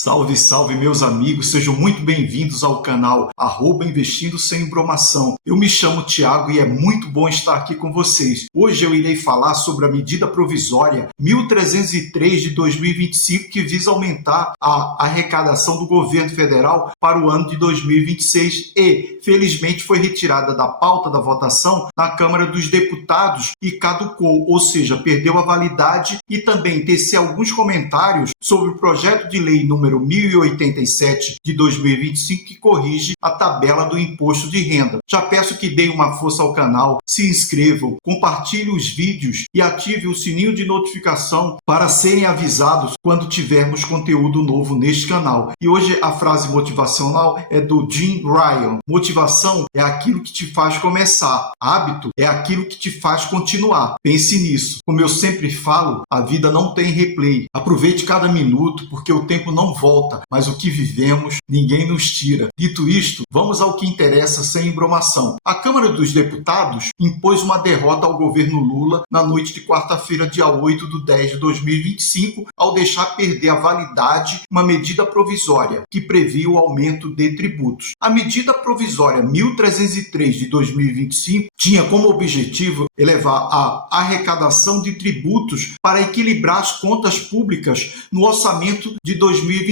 Salve, salve meus amigos, sejam muito bem-vindos ao canal @Investindo Sem Embromação. Eu me chamo Thiago e é muito bom estar aqui com vocês. Hoje eu irei falar sobre a medida provisória 1303 de 2025 que visa aumentar a arrecadação do governo federal para o ano de 2026 e, felizmente, foi retirada da pauta da votação na Câmara dos Deputados e caducou, ou seja, perdeu a validade, e também teci alguns comentários sobre o projeto de lei número 1087 de 2025 que corrige a tabela do imposto de renda. Já peço que deem uma força ao canal, se inscrevam, compartilhem os vídeos e ativem o sininho de notificação para serem avisados quando tivermos conteúdo novo neste canal. E hoje a frase motivacional é do Jim Ryan. Motivação é aquilo que te faz começar. Hábito é aquilo que te faz continuar. Pense nisso. Como eu sempre falo, a vida não tem replay. Aproveite cada minuto porque o tempo não volta, mas o que vivemos, ninguém nos tira. Dito isto, vamos ao que interessa sem embromação. A Câmara dos Deputados impôs uma derrota ao governo Lula na noite de quarta-feira, dia 8/10 de 2025, ao deixar perder a validade uma medida provisória que previa o aumento de tributos. A medida provisória 1303 de 2025 tinha como objetivo elevar a arrecadação de tributos para equilibrar as contas públicas no orçamento de 2026.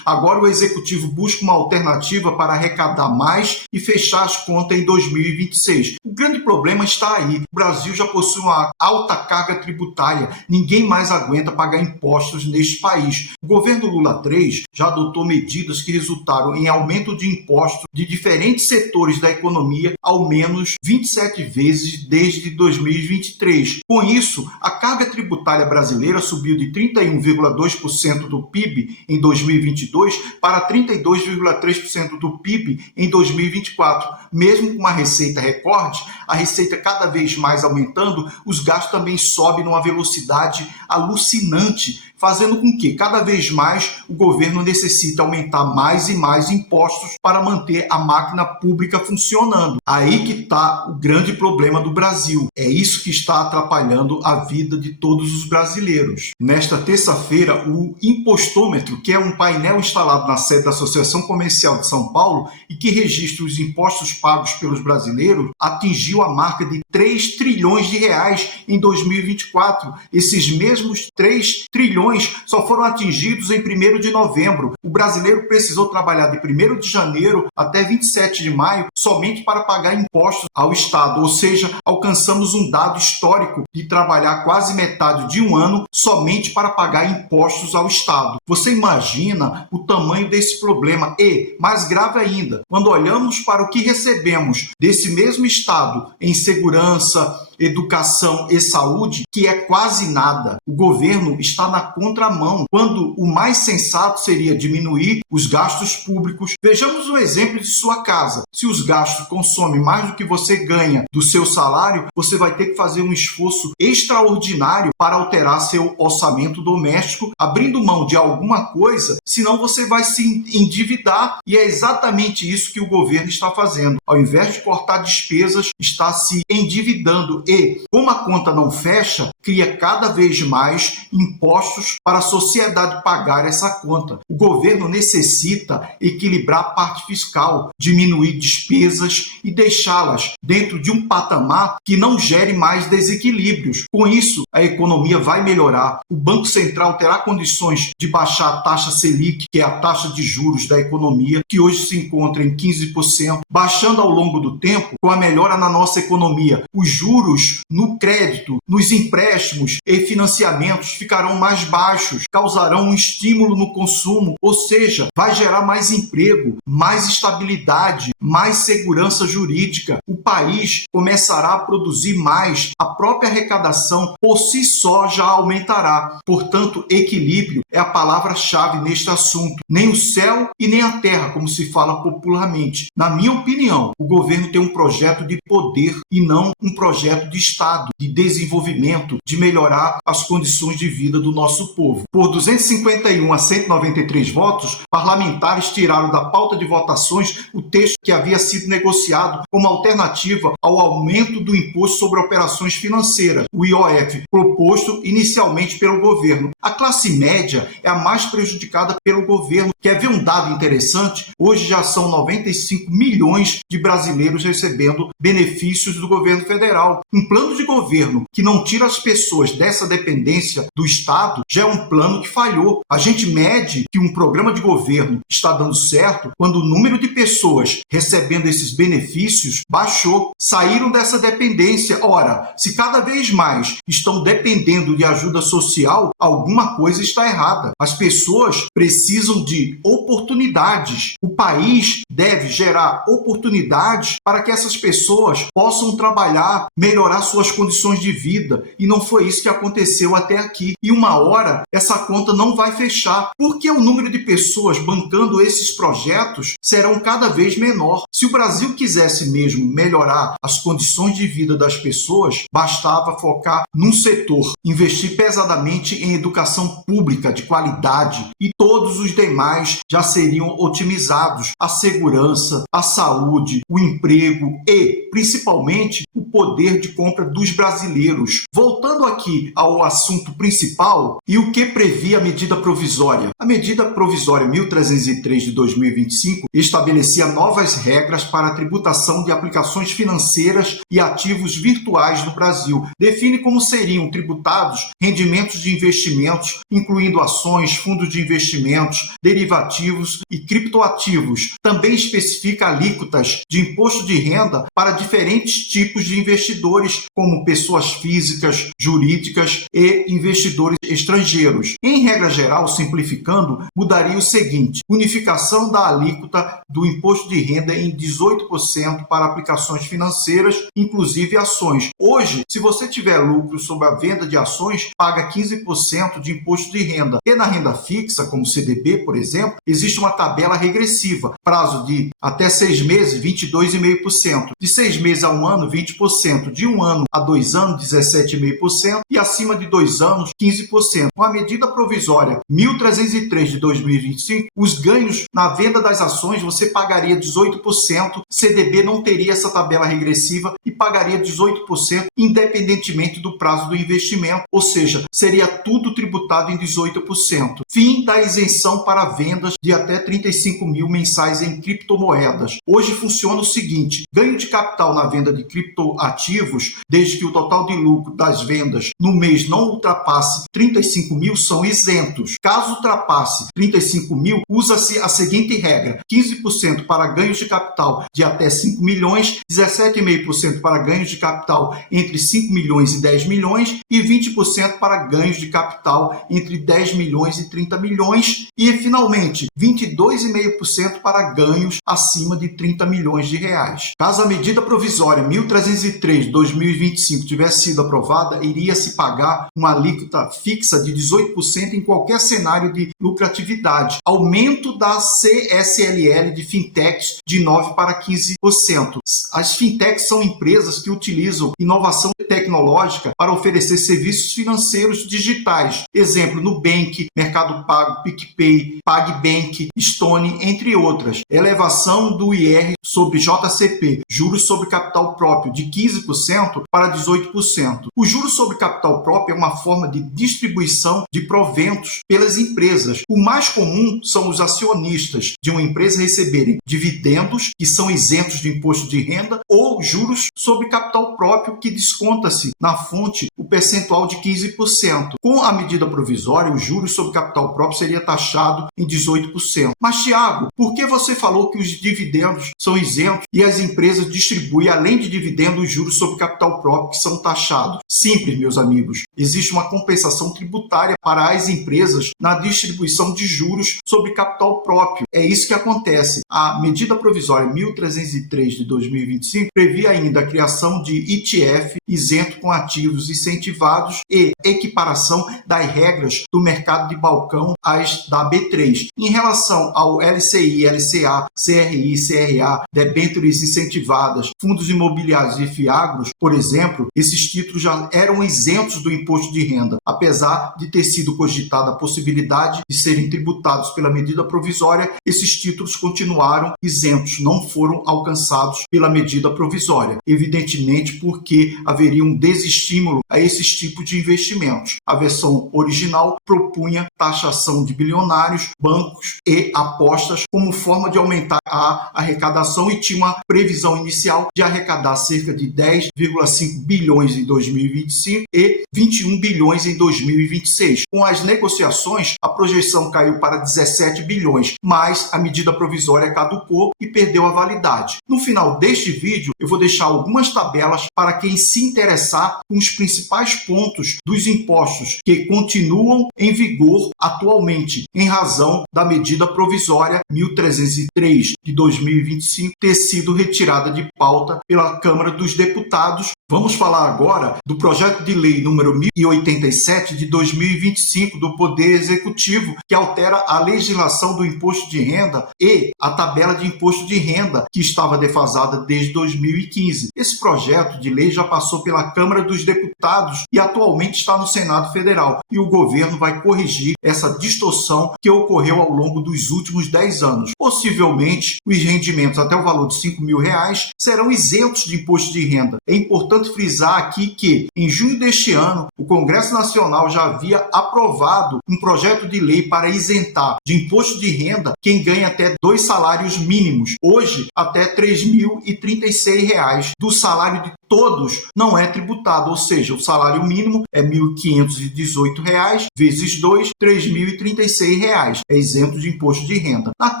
Agora o Executivo busca uma alternativa para arrecadar mais e fechar as contas em 2026. O grande problema está aí. O Brasil já possui uma alta carga tributária. Ninguém mais aguenta pagar impostos neste país. O governo Lula III já adotou medidas que resultaram em aumento de impostos de diferentes setores da economia ao menos 27 vezes desde 2023. Com isso, a carga tributária brasileira subiu de 31,2% do PIB em 2022 para 32,3% do PIB em 2024. Mesmo com uma receita recorde, a receita cada vez mais aumentando, os gastos também sobem numa velocidade alucinante, fazendo com que cada vez mais o governo necessite aumentar mais e mais impostos para manter a máquina pública funcionando. Aí que está o grande problema do Brasil. É isso que está atrapalhando a vida de todos os brasileiros. Nesta terça-feira, o Impostômetro, que é um painel instalado na sede da Associação Comercial de São Paulo e que registra os impostos pagos pelos brasileiros, atingiu a marca de 3 trilhões de reais em 2024. Esses mesmos 3 trilhões só foram atingidos em 1º de novembro. O brasileiro precisou trabalhar de 1º de janeiro até 27 de maio somente para pagar impostos ao Estado, ou seja, alcançamos um dado histórico de trabalhar quase metade de um ano somente para pagar impostos ao Estado. Você imagina o tamanho desse problema e, mais grave ainda, quando olhamos para o que recebemos desse mesmo Estado em segurança, educação e saúde, que é quase nada. O governo está na contramão, quando o mais sensato seria diminuir os gastos públicos. Vejamos um exemplo de sua casa. Se os gastos consomem mais do que você ganha do seu salário, você vai ter que fazer um esforço extraordinário para alterar seu orçamento doméstico, abrindo mão de alguma coisa, senão você vai se endividar, e é exatamente isso que o governo está fazendo. Ao invés de cortar despesas, está se endividando e, como a conta não fecha, cria cada vez mais impostos para a sociedade pagar essa conta. O governo necessita equilibrar a parte fiscal, diminuir despesas e deixá-las dentro de um patamar que não gere mais desequilíbrios. Com isso, a economia vai melhorar. O Banco Central terá condições de baixar a taxa Selic, que é a taxa de juros da economia, que hoje se encontra em 15%, baixando ao longo do tempo com a melhora na nossa economia. Os juros no crédito, nos empréstimos e financiamentos ficarão mais baixos, causarão um estímulo no consumo, ou seja, vai gerar mais emprego, mais estabilidade, mais segurança jurídica. O país começará a produzir mais, a própria arrecadação por si só já aumentará. Portanto, equilíbrio é a palavra-chave neste assunto. Nem o céu e nem a terra, como se fala popularmente. Na minha opinião, o governo tem um projeto de poder e não um projeto de Estado, de desenvolvimento, de melhorar as condições de vida do nosso povo. Por 251 a 193 votos, parlamentares tiraram da pauta de votações o texto que havia sido sido negociado como alternativa ao aumento do Imposto sobre Operações Financeiras, o IOF, proposto inicialmente pelo governo. A classe média é a mais prejudicada pelo governo. Quer ver um dado interessante? Hoje já são 95 milhões de brasileiros recebendo benefícios do governo federal. Um plano de governo que não tira as pessoas dessa dependência do Estado já é um plano que falhou. A gente mede que um programa de governo está dando certo quando o número de pessoas recebendo esses benefícios baixou, saíram dessa dependência. Ora, se cada vez mais estão dependendo de ajuda social, alguma coisa está errada. As pessoas precisam de oportunidades. O país deve gerar oportunidades para que essas pessoas possam trabalhar, melhorar suas condições de vida. E não foi isso que aconteceu até aqui. E uma hora essa conta não vai fechar, porque o número de pessoas bancando esses projetos serão cada vez menor. Se o Brasil quisesse mesmo melhorar as condições de vida das pessoas, bastava focar num setor, investir pesadamente em educação pública de qualidade e todos os demais já seriam otimizados. A segurança, a saúde, o emprego e, principalmente, o poder de compra dos brasileiros. Voltando aqui ao assunto principal, e o que previa a medida provisória? A medida provisória 1303 de 2025 estabelecia novas regras para a tributação de aplicações financeiras e ativos virtuais no Brasil. Define como seriam tributados rendimentos de investimentos, incluindo ações, fundos de investimentos, derivativos e criptoativos. Também especifica alíquotas de imposto de renda para diferentes tipos de investidores, como pessoas físicas, jurídicas e investidores estrangeiros. Em regra geral, simplificando, mudaria o seguinte: unificação da alíquota do imposto de renda em 18% para aplicações financeiras, inclusive ações. Hoje, se você tiver lucro sobre a venda de ações, paga 15% de imposto de renda. E na renda fixa, como CDB, por exemplo, existe uma tabela regressiva. Prazo de até 6 meses, 22,5%. De 6 meses a 1 ano, 20%. De 1 ano a 2 anos, 17,5%. E acima de 2 anos, 15%. Com a medida provisória 1303 de 2025, os ganhos na venda das ações você pagaria 18%. CDB não teria essa tabela regressiva e pagaria 18%, independentemente do prazo do investimento, ou seja, seria tudo tributado em 18%. Fim da isenção para vendas de até 35 mil mensais em criptomoedas. Hoje funciona o seguinte: ganho de capital na venda de criptoativos, desde que o total de lucro das vendas no mês não ultrapasse 35 mil, são isentos. Caso ultrapasse 35 mil, usa-se a seguinte regra: 15% para ganhos de capital de até 5 milhões, 17,5% para ganhos de capital entre 5 milhões e 10 milhões e 20% para ganhos de capital entre 10 milhões e 30 milhões e, finalmente, 22,5% para ganhos acima de 30 milhões de reais. Caso a medida provisória 1303 de 2025 tivesse sido aprovada, iria se pagar uma alíquota fixa de 18% em qualquer cenário de lucratividade. Aumento da CSLL de fintechs de 9% para 15%. As fintechs são empresas que utilizam inovação tecnológica para oferecer serviços financeiros digitais. Exemplo, Nubank, Mercado Pago, PicPay, PagBank, Stone, entre outras. Elevação do IR sobre JCP, juros sobre capital próprio, de 15% para 18%. O juros sobre capital próprio é uma forma de distribuição de proventos pelas empresas. O mais comum são os acionistas de uma empresa receberem dividendos, que são isentos de imposto de renda, ou juros sobre capital próprio, que desconta-se na fonte o percentual de 15%. Com a medida provisória, o juros sobre capital próprio seria taxado em 18%. Mas, Tiago, por que você falou que os dividendos são isentos e as empresas distribuem, além de dividendos, os juros sobre capital próprio que são taxados? Simples, meus amigos. Existe uma compensação tributária para as empresas na distribuição de juros sobre capital próprio. É isso que acontece. A medida provisória 1303 de 2025 previa ainda a criação de ETF isento com ativos incentivados e equiparação das regras do mercado de balcão às da B3. Em relação ao LCI, LCA, CRI, CRA, debêntures incentivadas, fundos imobiliários e fiagros, por exemplo, esses títulos já eram isentos do imposto de renda, apesar de ter sido cogitada a possibilidade de serem tributados pela medida provisória. Esses títulos continuaram isentos, não foram alcançados pela medida provisória, evidentemente porque haveria um desestímulo a esses tipos de investimentos. A versão original propunha taxação de bilionários, bancos e apostas como forma de aumentar a arrecadação e tinha uma previsão inicial de arrecadar cerca de 10,5 bilhões em 2025 e 21 bilhões em 2026. Com as negociações, a projeção caiu para 17 bilhões, mas a medida provisória caducou e perdeu a validade. No final deste vídeo, eu vou deixar algumas tabelas para quem se interessar com os principais pontos dos impostos que continuam em vigor atualmente, em razão da medida provisória 1303 de 2025 ter sido retirada de pauta pela Câmara dos Deputados. Vamos falar agora do projeto de lei número 1087 de 2025 do Poder Executivo, que altera a legislação do imposto de renda e a tabela de imposto de renda, que estava defasada desde 2015. Esse projeto de lei já passou pela Câmara dos Deputados e atualmente está no Senado Federal, e o governo vai corrigir essa distorção que ocorreu ao longo dos últimos 10 anos. Possivelmente, os rendimentos até o valor de R$5.000 serão isentos de imposto de renda. É importante frisar aqui que, em junho deste ano, o Congresso Nacional já havia aprovado um projeto de lei para isentar de imposto de renda quem ganha até 2 salários mínimos, hoje até R$ 3.036. Do salário de todos não é tributado, ou seja, o salário mínimo é R$ 1.518 vezes 2, R$ 3.036. É isento de imposto de renda. Na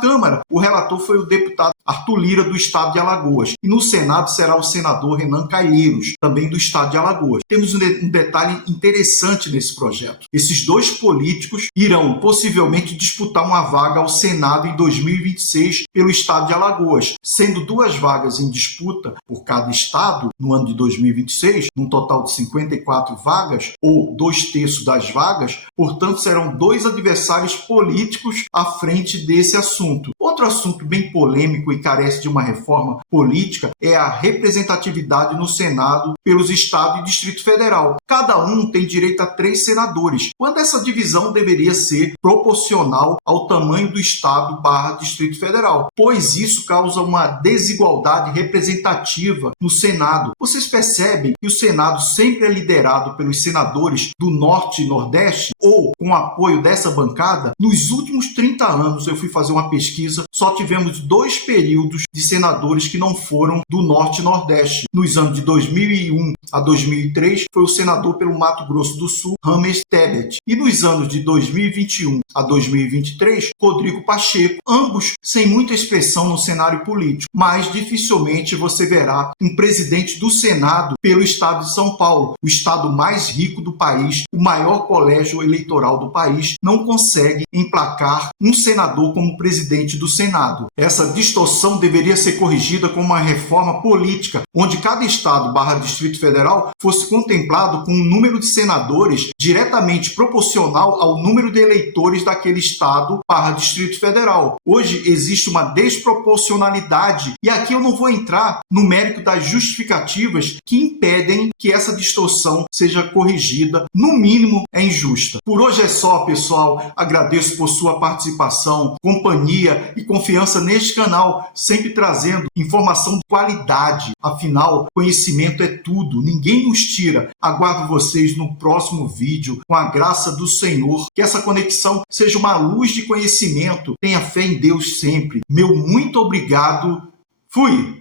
Câmara, o relator foi o deputado Arthur Lira, do estado de Alagoas, e no Senado será o senador Renan Calheiros, também do estado de Alagoas. Temos um detalhe interessante nesse projeto. Esses dois políticos irão possivelmente disputar uma vaga ao Senado em 2026 pelo estado de Alagoas, sendo 2 vagas em disputa por cada estado no ano de 2026, num total de 54 vagas, ou 2/3 das vagas. Portanto, serão 2 adversários políticos à frente desse assunto. Outro assunto bem polêmico e carece de uma reforma política é a representatividade no Senado pelos estados e Distrito Federal. Cada um tem direito a 3 senadores, quando essa divisão deveria ser proporcional ao tamanho do estado / Distrito Federal, pois isso causa uma desigualdade representativa no Senado. Vocês percebem que o Senado sempre é liderado pelos senadores do Norte e Nordeste, ou com o apoio dessa bancada? Nos últimos 30 anos, eu fui fazer uma pesquisa, só tivemos 2 períodos de senadores que não foram do Norte e Nordeste. Nos anos de 2001 a 2003, foi o senador pelo Mato Grosso do Sul, Rames Tebet. E nos anos de 2021 a 2023, Rodrigo Pacheco, ambos sem muita expressão no cenário político, mas dificilmente você verá um presidente do Senado pelo estado de São Paulo, o estado mais rico do país, o maior colégio eleitoral do país, não consegue emplacar um senador como presidente do Senado. Essa distorção deveria ser corrigida com uma reforma política, onde cada estado / Distrito Federal fosse contemplado com um número de senadores diretamente proporcional ao número de eleitores daquele estado / Distrito Federal. Hoje existe uma desproporcionalidade, e aqui eu não vou entrar no mérito das justificativas que impedem que essa distorção seja corrigida. No mínimo, é injusta. Por hoje é só, pessoal. Agradeço por sua participação, companhia e confiança neste canal, sempre trazendo informação de qualidade. Afinal, conhecimento é tudo, ninguém nos tira. Aguardo vocês no próximo vídeo, com a graça do Senhor. Que essa conexão seja uma luz de conhecimento. Tenha fé em Deus sempre. Meu muito obrigado. Fui!